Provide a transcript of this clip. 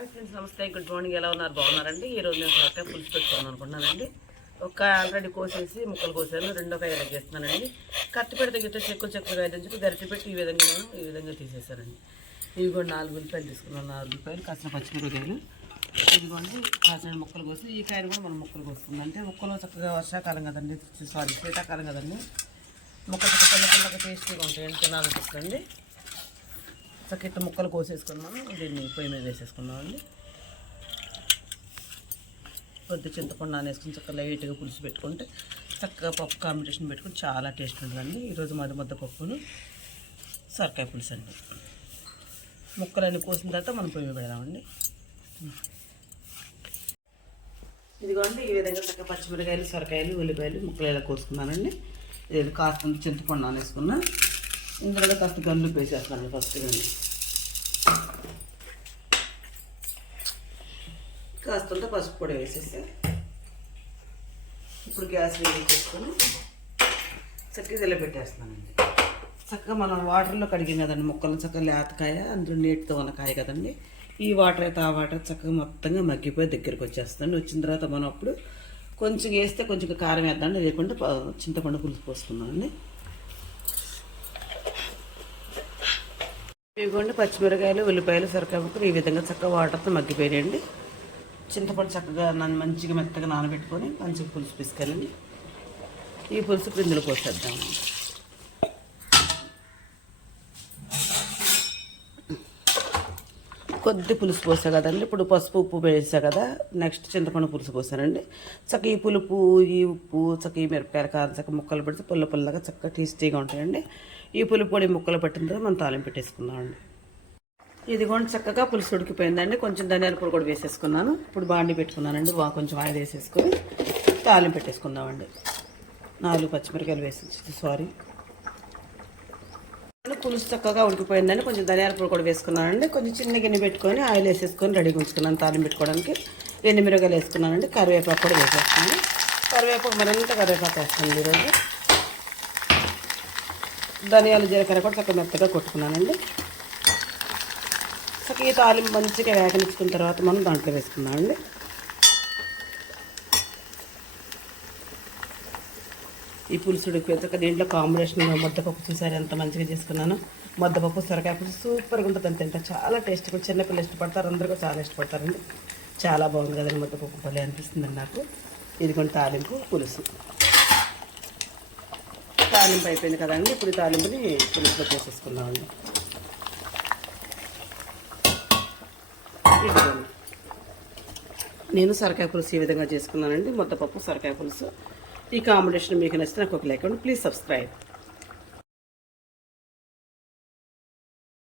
Hi friends నమస్తే. Good morning. ఎలా ఉన్నారు? బాగున్నారండి? ఈ రోజు నేను సొరకాయ పులుసు పెట్టుకోను అనుకున్నానండి. ఒక ఆల్రెడీ కోసేసి ముక్కలు కోసాను. రెండో కాయ ఇలా చేస్తున్నానండి కత్తి పెడితే గిట్ట చెక్కు చెక్కు వేయించి గరిటె పెట్టి ఈ విధంగా నేను ఈ విధంగా తీసేసానండి ఇవి కూడా నాలుగు ఉల్లిపాయలు తీసుకున్నాను. నాలుగు ఉల్లిపాయలు కాసిన పచ్చిమిరపకాయలు. ఇదిగోండి కాసిన ముక్కలు కోసి ఈ కాయను కూడా మనం ముక్కలు కోస్తుంది అంటే ముక్కలు చక్కగా వర్షాకాలం కదండి. సారీ శీతాకాలం కదండి. ముక్కలు చక్క పిల్ల పిల్లగా టేస్టీగా ఉంటాయి తినాలనిపిస్తుంది. చక్కెట్ట ముక్కలు కోసేసుకున్నాము దీన్ని పొయ్యి మీద వేసేసుకున్నామండి కొద్ది చింతపండు నానేసుకుని చక్కగా లైట్గా పులుసు పెట్టుకుంటే చక్కగా పప్పు కాంబినేషన్ పెట్టుకుని చాలా టేస్ట్ ఉంటుందండి. ఈరోజు మధ్య మధ్య పప్పును సొరకాయ పులుసు అండి. ముక్కలన్నీ కోసిన తర్వాత మనం పొయ్యి మీద పెడదామండి. ఇదిగోండి ఈ విధంగా చక్కగా పచ్చిమిరకాయలు సొరకాయలు ఉల్లిపాయలు ముక్కలు ఇలా కోసుకున్నానండి. ఇది కాస్త చింతపండు నానేసుకున్నాను ఇందులో కాస్త గల్లు వేసేస్తాను ఫస్ట్ కానీ కాస్తంత పసుపు పొడి వేసేసి ఇప్పుడు గ్యాస్ వేడి చేసుకొని చక్కగా ఇలా పెట్టేస్తానండి. చక్కగా మనం వాటర్లో కడిగాం కదండి ముక్కలు చక్కగా లేతకాయ అందులో నీటితో ఉన్న కాయ కదండి. ఈ వాటర్ అయితే ఆ వాటర్ చక్కగా మొత్తంగా మగ్గిపోయి దగ్గరికి వచ్చేస్తుంది వచ్చిన తర్వాత మనం అప్పుడు కొంచెం వేస్తే కొంచెం కారం వేద్దాం లేకుంటే చింతపండు పులుసు పోసుకుందామండి. ఇవిగోండి పచ్చిమిరకాయలు ఉల్లిపాయలు సరికాయలు ఈ విధంగా చక్కగా వాటర్తో మగ్గిపోయాయండి చింతపండు చక్కగా నన్ను మంచిగా మెత్తగా నానబెట్టుకొని మంచిగా పులుసు పిసుకానండి ఈ పులుసు ఇందులో పోసేద్దామండి కొద్ది పులుసు పోసా కదండి. ఇప్పుడు పసుపు ఉప్పు వేసా కదా. నెక్స్ట్ చింతపండు పులుసు పోసానండి. చక్క ఈ పులుపు ఈ ఉప్పు చక్క ఈ మిరపకాయల కారం చక్క ముక్కలు పెడితే పుల్ల పుల్లగా చక్కగా టేస్టీగా ఉంటాయండి. ఈ పులుపు పొడి ముక్కలు పెట్టిన తర్వాత మనం తాలింపు పెట్టేసుకుందామండి. ఇదిగోండి చక్కగా పులుసు ఉడికిపోయిందండి కొంచెం ధనియాల పొడి కూడా వేసేసుకున్నాను. ఇప్పుడు బాండి పెట్టుకున్నానండి బాగా కొంచెం ఆయిల్ వేసేసుకొని తాలింపు పెట్టేసుకుందామండి. నాలుగు పచ్చిమిరకాయలు వేసి సారీ. పులుసు చక్కగా ఉడికిపోయిందండి. కొంచెం ధనియాల పొడి కూడా వేసుకున్నానండి. కొంచెం చిన్న గిన్నె పెట్టుకొని ఆయిల్ వేసేసుకొని రెడీగా ఉంచుకున్నాను తాలింపు పెట్టుకోవడానికి. రెండు మిరగాయలు వేసుకున్నానండి. కరివేపాకు కూడా వేసేస్తున్నాను కరివేపాకు మరింత కరివేపాకు వేస్తాను ఈరోజు. ధనియాలు జీలకర్ర కూడా చక్కగా మెత్తగా కొట్టుకున్నానండి. చక్కగా ఈ తాలింపు మంచిగా వేగనిచ్చుకున్న తర్వాత మనం దాంట్లో వేసుకుందామండి. ఈ పులుసు ఉడికిపోయాక దీంట్లో కాంబినేషన్ ముద్దపప్పు చూసారు ఎంత మంచిగా చేసుకున్నాను. ముద్దపప్పు సొరకాయ పులుసు సూపర్గా ఉంటుంది అంత తింటే చాలా టేస్ట్ కూడా చిన్నపిల్లలు ఇష్టపడతారు అందరూ కూడా చాలా ఇష్టపడతారండి. చాలా బాగుంది కదండి ముద్దపప్పు భలే అనిపిస్తుంది నాకు. ఇది కొన్ని తాలింపు పులుసు. తాలింపు అయిపోయింది కదండి. ఇప్పుడు ఈ తాలింపుని పులుసులో చేసేసుకుందామండి ఇదిగోండి. నేను సరకాయ పులుసు ఈ విధంగా చేసుకున్నానండి. ముద్దపప్పు సరకాయ పులుసు. ఈ కాంబినేషన్ మీకు నచ్చితే నాకు ఒక లైక్ ప్లీజ్ సబ్స్క్రైబ్.